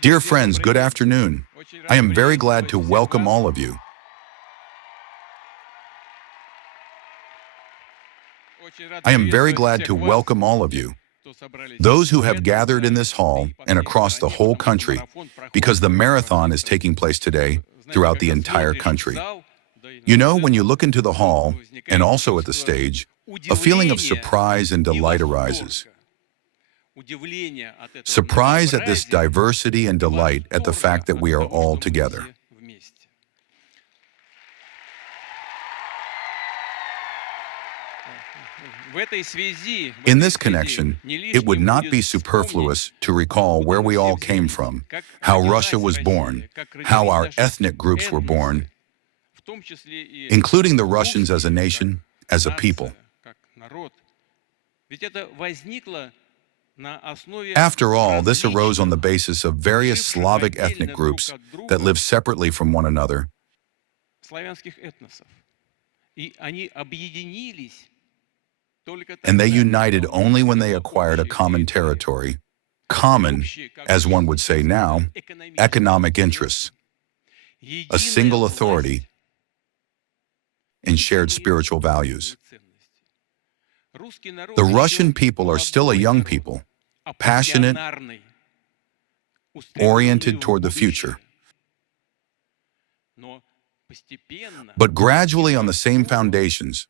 Dear friends, good afternoon. I am very glad to welcome all of you. I am very glad to welcome all of you, those who have gathered in this hall and across the whole country, because the marathon is taking place today throughout the entire country. You know, when you look into the hall and also at the stage, a feeling of surprise and delight arises. Surprise at this diversity and delight at the fact that we are all together. In this connection, it would not be superfluous to recall where we all came from, how Russia was born, how our ethnic groups were born, including the Russians as a nation, as a people. After all, this arose on the basis of various Slavic ethnic groups that live separately from one another, and they united only when they acquired a common territory, common, as one would say now, economic interests, a single authority, and shared spiritual values. The Russian people are still a young people, passionate, oriented toward the future. But gradually on the same foundations,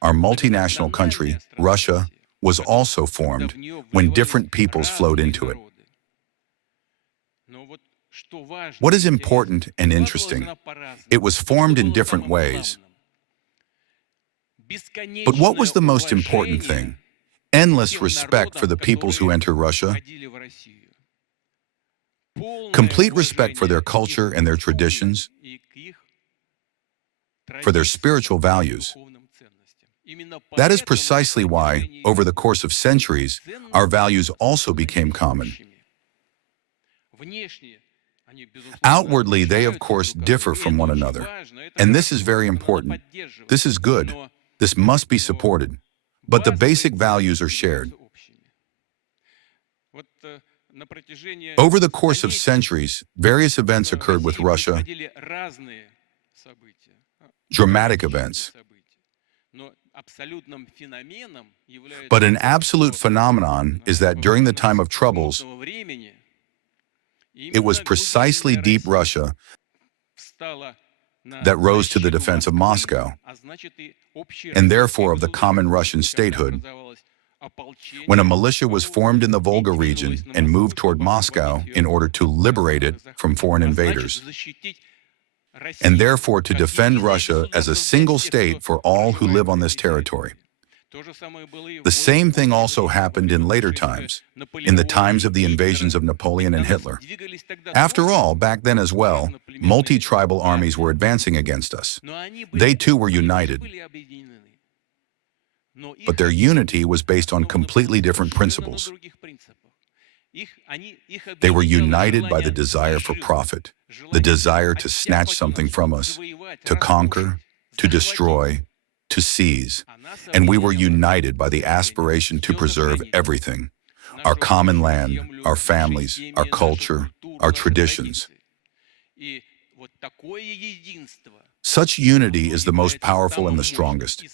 our multinational country, Russia, was also formed when different peoples flowed into it. What is important and interesting, it was formed in different ways. But what was the most important thing? Endless respect for the peoples who enter Russia, complete respect for their culture and their traditions, for their spiritual values. That is precisely why, over the course of centuries, our values also became common. Outwardly, they of course differ from one another, and this is very important. This is good. This must be supported, but the basic values are shared. Over the course of centuries, various events occurred with Russia, dramatic events. But an absolute phenomenon is that during the time of troubles, it was precisely deep Russia that rose to the defense of Moscow, and therefore of the common Russian statehood. When a militia was formed in the Volga region and moved toward Moscow in order to liberate it from foreign invaders, and therefore to defend Russia as a single state for all who live on this territory. The same thing also happened in later times, in the times of the invasions of Napoleon and Hitler. After all, back then as well, multi-tribal armies were advancing against us. They too were united. But their unity was based on completely different principles. They were united by the desire for profit, the desire to snatch something from us, to conquer, to destroy, to seize, and we were united by the aspiration to preserve everything, our common land, our families, our culture, our traditions. Such unity is the most powerful and the strongest.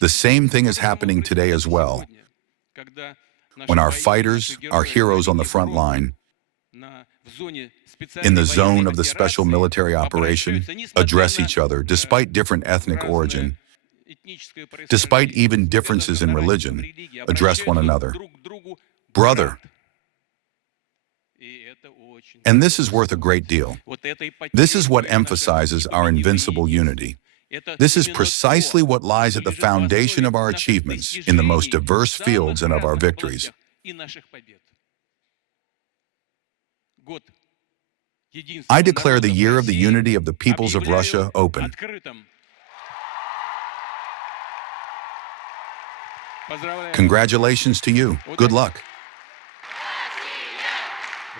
The same thing is happening today as well, when our fighters, our heroes on the front line, in the zone of the special military operation, address each other despite different ethnic origin, despite even differences in religion, address one another, brother. And this is worth a great deal. This is what emphasizes our invincible unity. This is precisely what lies at the foundation of our achievements in the most diverse fields and of our victories. I declare the year of the unity of the peoples of Russia open. Congratulations to you. Good luck.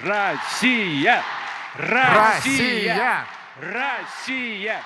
Россия! Россия! Россия!